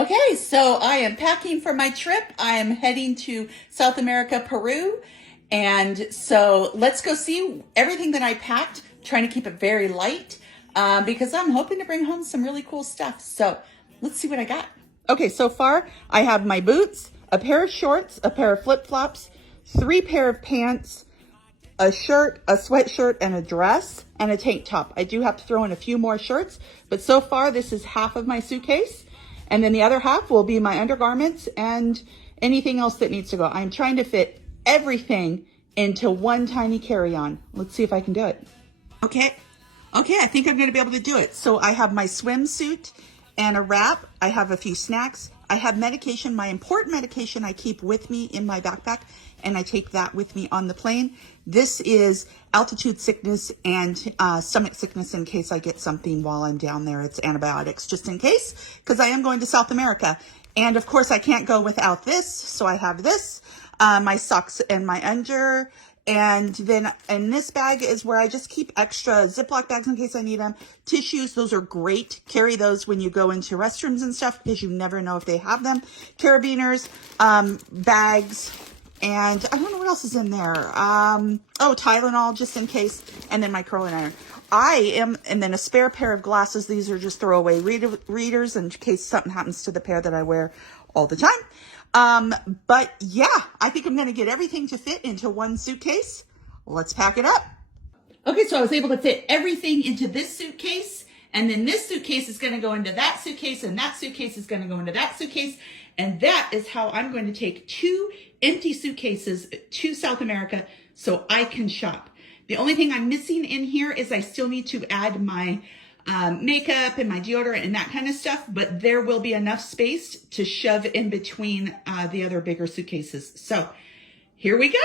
Okay, so I am packing for my trip. I am heading to South America, Peru. And so let's go see everything that I packed, trying to keep it very light because I'm hoping to bring home some really cool stuff. So let's see what I got. Okay, so far I have my boots, a pair of shorts, a pair of flip-flops, 3 pair of pants, a shirt, a sweatshirt, and a dress, and a tank top. I do have to throw in a few more shirts, but so far this is half of my suitcase. And then the other half will be my undergarments and anything else that needs to go. I'm trying to fit everything into one tiny carry-on. Let's see if I can do it. Okay, I think I'm gonna be able to do it. So I have my swimsuit and a wrap. I have a few snacks. I have medication, my important medication I keep with me in my backpack, and I take that with me on the plane. This is altitude sickness and stomach sickness in case I get something while I'm down there. It's antibiotics just in case, because I am going to South America. And of course I can't go without this. So I have this, my socks and my under. And then in this bag is where I just keep extra Ziploc bags in case I need them. Tissues, those are great. Carry those when you go into restrooms and stuff because you never know if they have them. Carabiners, bags, and I don't know what else is in there. Oh, Tylenol just in case. And then my curling iron. And then a spare pair of glasses. These are just throwaway readers in case something happens to the pair that I wear all the time. But yeah, I think I'm going to get everything to fit into one suitcase. Let's pack it up. Okay, so I was able to fit everything into this suitcase, and then this suitcase is going to go into that suitcase, and that suitcase is going to go into that suitcase, and that is how I'm going to take 2 empty suitcases to South America so I can shop. The only thing I'm missing in here is I still need to add my makeup and my deodorant and that kind of stuff, but there will be enough space to shove in between the other bigger suitcases. So here we go.